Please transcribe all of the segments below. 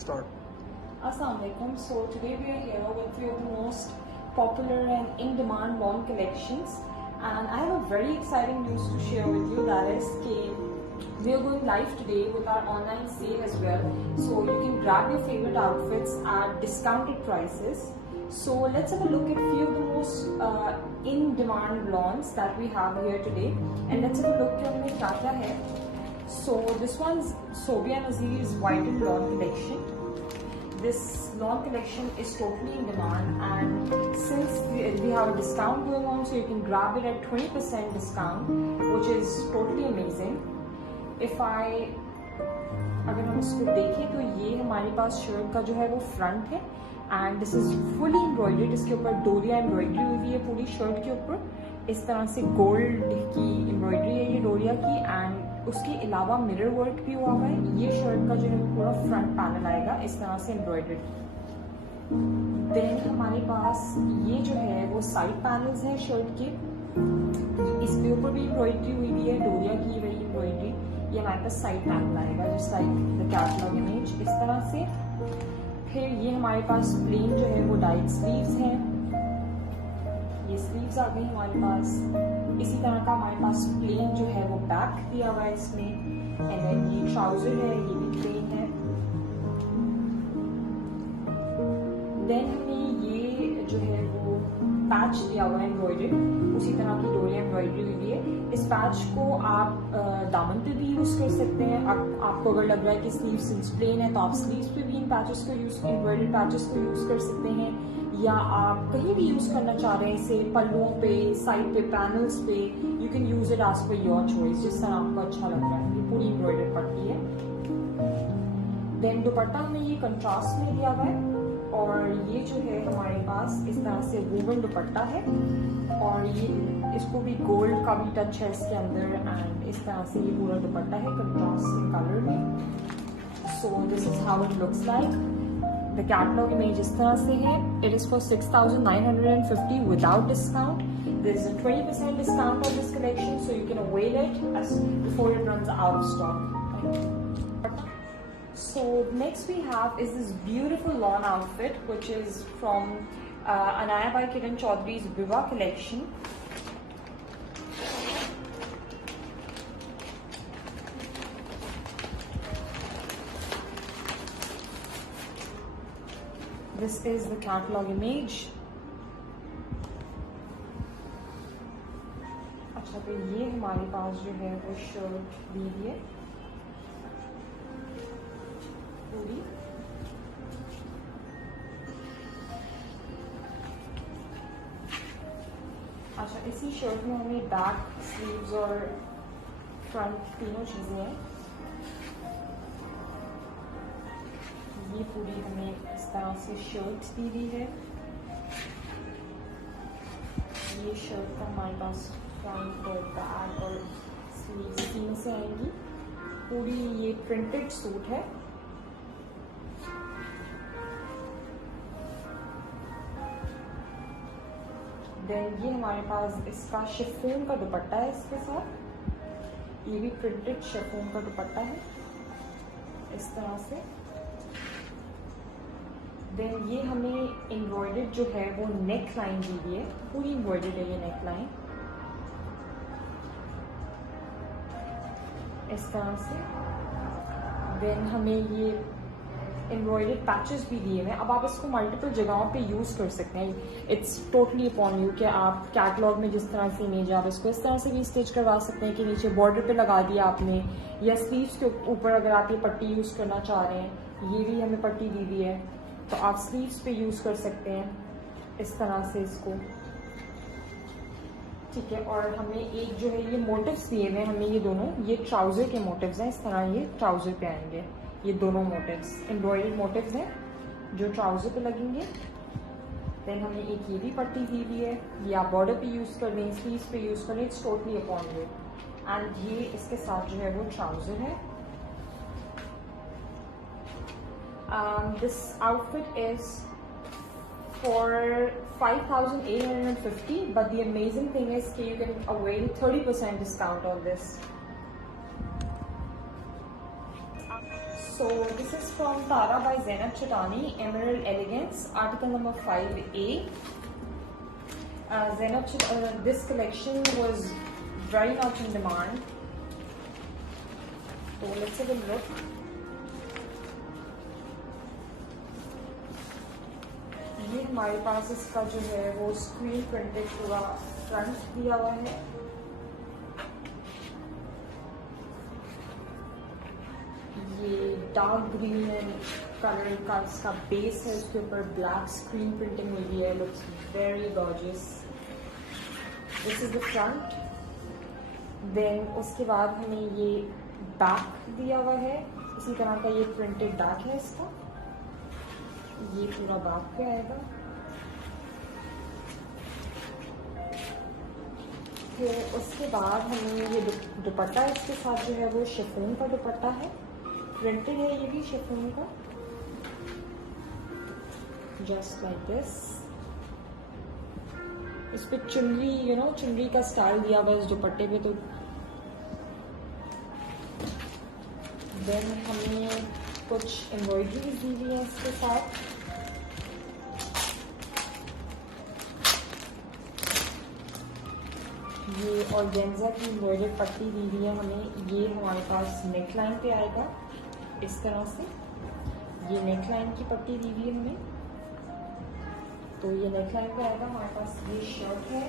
Start. Assalamu alaikum. So today we are here with few of the most popular and in-demand lawn collections, and I have a very exciting news to share with you. That is, we are going live today with our online sale as well. So you can grab your favorite outfits at discounted prices. So let's have a look at few of the most in-demand lawns that we have here today, and let's have a look at उनमें क्या क्या है. So this one's Sobia Nazir's Whitened Lawn collection. This lawn collection is totally in demand, and since we have a discount going on, so you can grab it at 20% discount, which is totally amazing. अगर हम इसको देखें तो ये हमारे पास shirt का जो है वो फ्रंट है, and this is fully embroidered. इसके ऊपर डोरिया एम्ब्रॉयडरी हुई है पूरी शर्ट के ऊपर. इस तरह से गोल्ड की एम्ब्रॉयडरी है ये डोरिया की, एंड उसके अलावा मिरर वर्क भी हुआ है. ये शर्ट का जो है पूरा फ्रंट पैनल आएगा इस तरह से एम्ब्रॉयडर्ड. देन हमारे पास ये जो है वो साइड पैनल्स हैं शर्ट के. इसके ऊपर भी एम्ब्रॉयडरी हुई है डोरिया की वही एम्ब्रॉयडरी. ये हमारे पास साइड पैनल आएगा just like the catalogue image इस तरह से. फिर ये हमारे पास प्लेन जो है वो डाइड स्लीव्स हैं. ये स्लीव्स आ गई हमारे पास. इसी तरह का हमारे पास प्लेन जो है वो बैक दिया हुआ है इसमें, एंड देन ये ट्राउजर है, ये भी प्लेन है. देन हमें ये जो है वो पैच दिया हुआ है एम्ब्रॉयडरी, उसी तरह की डोरी एम्ब्रॉयडरी हुई है. इस पैच को आप दामन पे भी यूज कर सकते हैं. आपको अगर लग रहा है कि स्लीव्स प्लेन है तो आप स्लीव्स पे भी इन पैचेस को यूज एम्ब्रॉयडरी पैचेस को यूज कर सकते हैं, या आप कहीं भी यूज करना चाह रहे हैं इसे पल्लुओं पे, साइड पे, पैनल्स पे. You can use it as per your choice, जिस तरह आपको अच्छा लग रहा है. ये पूरी एम्ब्रॉयडरी पट्टी है. देन दुपट्टा हमें ये कंट्रास्ट में दिया हुआ है, और ये जो है हमारे पास इस तरह से वूवन दुपट्टा है, और ये इसको भी गोल्ड का भी टच है इसके अंदर, एंड इस तरह से ये पूरा दुपट्टा है कंट्रास्ट कलर में. So this is how it looks like. The catalogue image इस तरह से है. It is for 6,950 without discount. There is a 20% discount on this collection, so you can avail it before it runs out of stock. So next we have is this beautiful lawn outfit, which is from Anaya by Kiran Chaudhary's Viva collection. This is the catalog image. अच्छा, तो ये हमारे पास जो है वो shirt दी है पूरी. अच्छा, इसी शर्ट में हमें बैक, स्लीव्स और फ्रंट तीनों चीजें हैं. ये पूरी हमें इस तरह से शर्ट दी हुई है. ये शर्ट का हमारे पास फ्रंट और बैक और स्लीव्स तीन से आएंगी. पूरी ये प्रिंटेड सूट है. देन ये हमारे पास इसका शिफॉन का दुपट्टा है इसके साथ. ये भी प्रिंटेड शिफॉन का दुपट्टा है इस तरह से. देन ये हमें एम्ब्रॉयडर्ड जो है वो नेक लाइन दी हुई है. पूरी एम्ब्रॉयडर्ड है ये नेक लाइन इस तरह से. देन हमें ये एम्ब्रॉयडर्ड पैचेस भी दिए हुए हैं. अब आप इसको मल्टीपल जगहों पे यूज कर सकते हैं. इट्स टोटली अपॉन यू कि आप कैटलॉग में जिस तरह से इमेज आप इसको इस तरह से भी स्टिच करवा सकते हैं कि नीचे बॉर्डर पे लगा दिया आपने, या स्लीव्स के ऊपर अगर आप ये पट्टी यूज करना चाह रहे हैं, ये भी हमें पट्टी दी हुई है, तो आप स्लीव्स पे यूज कर सकते हैं इस तरह से इसको. ठीक है. और हमें एक जो है ये मोटिव्स दिए हुए हैं हमें, ये दोनों ये ट्राउजर के मोटिव्स हैं. इस तरह ये ट्राउजर पे आएंगे. ये दोनों मोटिव्स एम्ब्रॉयडर्ड मोटिव्स हैं जो ट्राउजर पे लगेंगे. देन हमें एक ये भी पट्टी दी हुई है. ये आप बॉर्डर पे यूज कर लें, स्लीव्स पे यूज कर लें. It's totally upon you. And ये इसके साथ जो है वो ट्राउजर है. This outfit is for 5,850, but the amazing thing is that you can avail 30% discount on this. So this is from Tara by Zainab Chitani, Emerald Elegance, article number 5A. This collection was very much in demand. So let's have a look. ये हमारे पास इसका जो है वो screen printed पूरा front दिया हुआ है। ये डार्क ग्रीन कलर का इसका बेस है, उसके ऊपर ब्लैक स्क्रीन प्रिंटिंग हुई है। Looks very gorgeous. This is the front. Then उसके बाद हमें ये बैक दिया हुआ है, इसी तरह का ये प्रिंटेड बैक है इसका। ये पूरा बैक पे आएगा। फिर उसके बाद हमें ये दुपट्टा इसके साथ जो है वो शिफॉन का दुपट्टा है, प्रिंटेड है ये भी शिफॉन का, जस्ट लाइक दिस। इस पे चुनरी चुनरी का स्टाइल दिया हुआ इस दुपट्टे पे। तो देन हमें कुछ एम्ब्रॉयडरीज दी हुई है इसके साथ। ये ऑर्गेन्जा की एम्ब्रॉयडर्ड पट्टी दी हुई है हमें। ये हमारे पास नेक लाइन पे आएगा इस तरह से। ये नेक लाइन की पट्टी दी हुई है हमें, तो ये नेक लाइन पे आएगा हमारे पास। ये शर्ट है,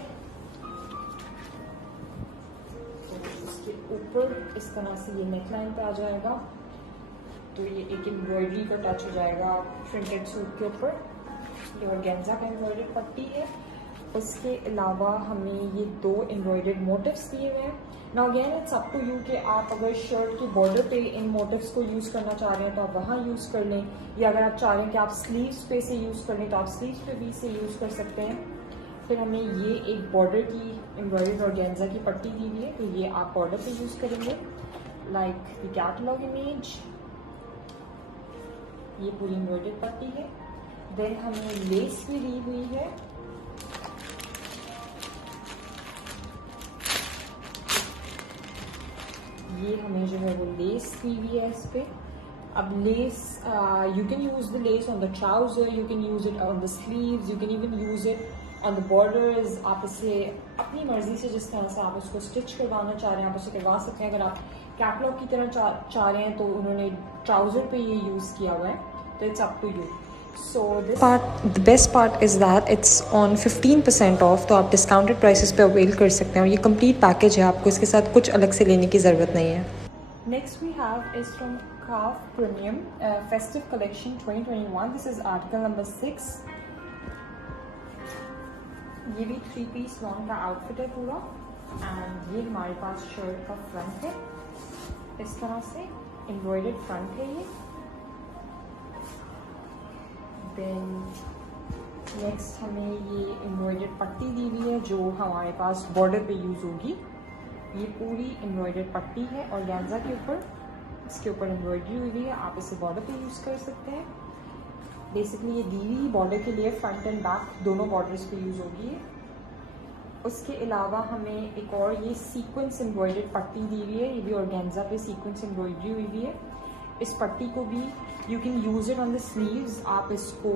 तो इसके ऊपर इस तरह से ये नेक लाइन पे आ जाएगा। तो ये एक एम्ब्रॉयडरी का टच हो जाएगा प्रिंटेड सूट के ऊपर। ये ऑर्गेन्जा का एम्ब्रॉयडर्ड पट्टी है। उसके अलावा हमें ये 2 एम्ब्रॉयडर्ड मोटिव्स दिए हुए हैं। Now again it's up to you कि आप अगर शर्ट के बॉर्डर पे इन मोटिव्स को यूज़ करना चाह रहे हैं तो आप वहाँ यूज़ कर लें, या अगर आप चाह रहे हैं कि आप स्लीव्स पे से यूज़ कर लें तो आप स्लीव्स पे भी से यूज़ कर सकते हैं। फिर हमें ये एक बॉर्डर की एम्ब्रॉयडर्ड ऑर्गेन्जा की पट्टी दी हुई है, तो ये आप बॉर्डर पे यूज़ करेंगे। लाइक द कैटलॉग इमेज, ये पूरी एम्ब्रॉयडर्ड पट्टी है। देन हमें लेस भी दी हुई है। ये हमें जो है वो लेस दी हुई है इस पे। अब less you can use the less on the trouser, you can use it on the sleeves, you can even use it on the borders. आप इसे अपनी मर्जी से जिस तरह से आप उसको स्टिच करवाना चाह रहे हैं आप उसे करवा सकते हैं। अगर आप कैटलॉग की तरह चाह रहे हैं तो उन्होंने ट्राउजर पे ये यूज किया हुआ है, तो it's up to you. So this part, the best part is that it's on 15% off, तो आप डिस्काउंटेड प्राइसेस पे अवेल कर सकते हैं और ये कंप्लीट पैकेज है, आपको इसके साथ कुछ अलग से लेने की ज़रूरत नहीं है। Next we have is from Kaaf premium festive collection 2021। This is article number 6। ये भी 3 पीस लॉन्ग का आउटफिट है पूरा। एंड ये हमारे पास शर्ट का फ्रंट है, इस तरह से एम्ब्रॉयडर्ड फ्रंट है ये। देन नेक्स्ट हमें ये एम्ब्रॉयडर्ड पट्टी दी हुई है जो हमारे पास बॉर्डर पे यूज़ होगी। ये पूरी एम्ब्रॉयडर्ड पट्टी है ऑर्गेन्जा के ऊपर, इसके ऊपर एम्ब्रॉयडरी हुई है। आप इसे बॉर्डर पे यूज़ कर सकते हैं। बेसिकली ये दी हुई बॉर्डर के लिए फ्रंट एंड बैक दोनों बॉर्डर्स पे यूज़ होगी। उसके अलावा हमें एक और ये सीक्वेंस एम्ब्रॉयडर्ड पट्टी दी हुई है। ये भी ऑर्गेन्जा पे सीक्वेंस एम्ब्रॉयडरी हुई है। इस पट्टी को भी you can use it on the sleeves, आप इसको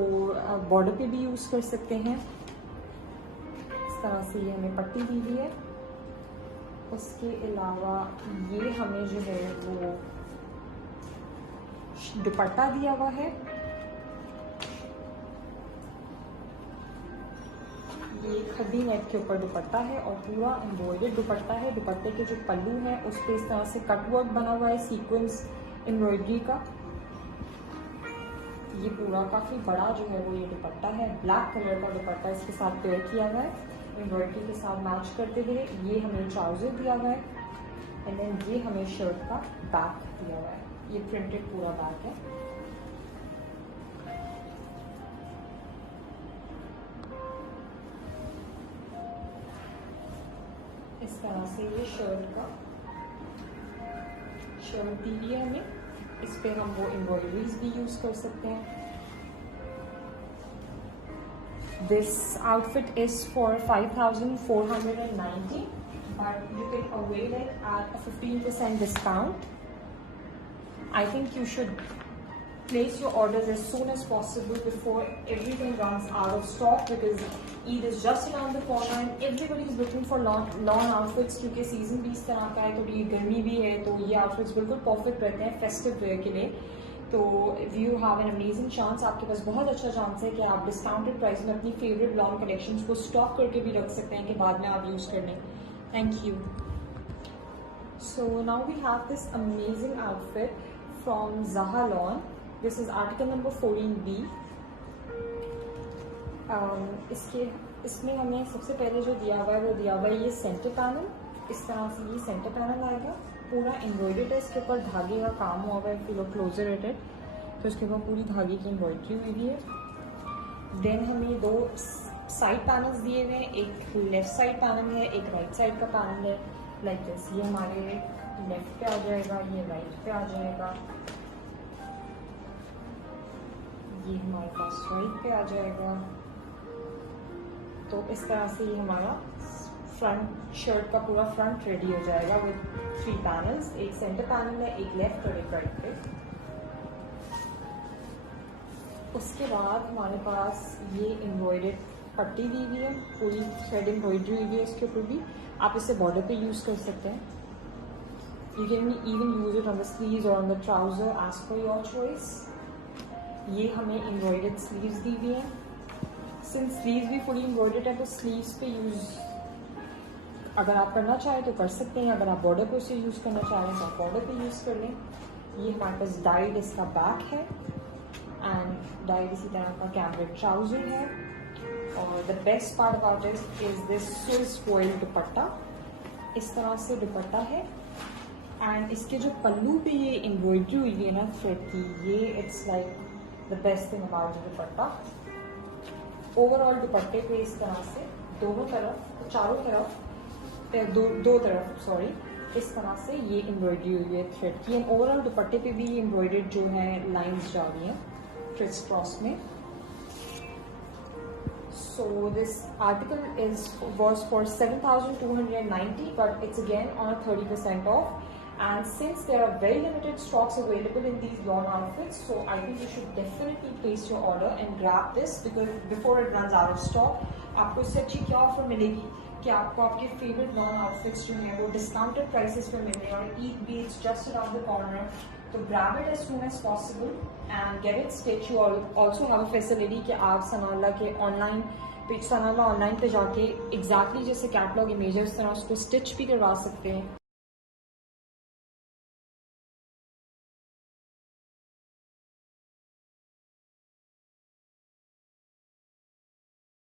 बॉर्डर पे भी यूज कर सकते हैं। इस तरह से ये हमें पट्टी दी हुई है। उसके अलावा ये हमें जो है वो दुपट्टा दिया हुआ है। ये खड्डी नेक के ऊपर दुपट्टा है और पूरा एम्ब्रॉयडर्ड दुपट्टा है। दुपट्टे के जो पल्लू है उस पर इस तरह से कटवर्क बना हुआ है सीक्वेंस एम्ब्रॉयडरी का। ये पूरा काफ़ी बड़ा जो है वो ये दुपट्टा है, ब्लैक कलर का दुपट्टा इसके साथ पेयर किया हुआ है एम्ब्रॉयडरी के साथ मैच करते हुए। ये हमें ट्राउजर दिया हुआ है एंड देन ये हमें शर्ट का बैक दिया हुआ है। ये प्रिंटेड पूरा बैक है। इस तरह से ये शर्ट दी हुई है हमें। इस पे हम वो एम्ब्रॉयडरीज भी यूज कर सकते हैं। This outfit is for 5490 but you can avail it at 15% discount. I think you should place your orders as soon as possible before everything runs out of stock, because Eid is just around the corner and everybody is looking for lawn outfits, क्योंकि season भी इस तरह का है, थोड़ी गर्मी भी है, तो ये आउटफिट्स बिल्कुल परफेक्ट रहते हैं फेस्टिव वेयर के लिए। तो you have an amazing chance, आपके पास बहुत अच्छा चांस है कि आप डिस्काउंटेड प्राइस में अपनी फेवरेट लॉन कलेक्शंस को स्टॉक करके भी रख सकते हैं कि बाद में आप यूज़ कर लें। Thank you. So now we have this amazing outfit from Zaha Lawn. This is article number 14B. इसमें हमें सबसे पहले जो दिया हुआ है वो दिया हुआ है ये सेंटर पैनल। इस तरह से ये सेंटर पैनल आएगा, पूरा एम्ब्रॉयडर्ड है, इसके ऊपर धागे का काम हुआ हुआ है, फिर क्लोजर रेटेड, तो इसके ऊपर पूरी धागे की एम्ब्रॉयडरी हुई है। देन हमें दो साइड पैनल्स दिए हुए हैं, एक लेफ्ट साइड पैनल है, एक राइट साइड का पैनल है, लाइक दिस। ये हमारे लेफ्ट पे आ जाएगा, ये राइट पे आ जाएगा, ये हमारे पास राइट पे आ जाएगा। तो इस तरह से ये हमारा फ्रंट शर्ट का पूरा फ्रंट रेडी हो जाएगा विद 3 पैनल्स, एक सेंटर पैनल है, एक लेफ्ट और एक राइट पे। उसके बाद हमारे पास ये एम्ब्रॉयडर्ड पट्टी दी हुई है, पूरी थ्रेड एम्ब्रॉयडरी हुई है इसके ऊपर भी। आप इसे बॉर्डर पे यूज़ कर सकते हैं। You can even use it on the sleeves और on the trouser as per your choice. ये हमें एम्ब्रॉयडर्ड स्लीव्स दी हुई हैं। सिंस स्लीव्स भी फुली एम्ब्रॉयडर्ड है तो स्लीव्स पे यूज़ अगर आप करना चाहें तो कर सकते हैं, अगर आप बॉर्डर पे उसे यूज़ करना चाहें तो आप बॉर्डर पे यूज़ कर लें। ये हमारे पास डाइड इसका बैक है एंड डाइड इसी तरह का कैमरेड ट्राउजर है। और the best part about it is this Swiss foil दुपट्टा। इस तरह से दुपट्टा है एंड इसके जो पल्लू पे ये एम्ब्रॉयडरी हुई है ना थ्रेड की, ये it's like the best thing about the dupatta. Overall दुपट्टे पे इस तरह से दोनों तरफ, चारों तरफ, दो तरफ सॉरी, इस तरह से ये एम्ब्रॉयडरी हुई है थ्रेड की। एंड ओवरऑल दुपट्टे पे भी एम्ब्रॉयडर्ड जो है लाइंस जा रही हैं क्रिस क्रॉस में। So this article was for 7,290, but it's again on a 30% off. And since there are very limited stocks available in these lawn outfits, so I think you should definitely place your order and grab this because before it runs out of stock, आपको इससे अच्छी क्या offer मिलेगी कि आपको आपके favourite lawn outfits जो हैं वो डिस्काउंटेड प्राइसेस पे मिल रहे हैं और ईद भी is just around the corner. तो grab it as soon as possible and get it stitched. You also have a facility कि आप सनाला के ऑनलाइन पे जाके एग्जैक्टली जैसे कैटलॉग इमेज है उस तरह उसको स्टिच भी करवा सकते हैं।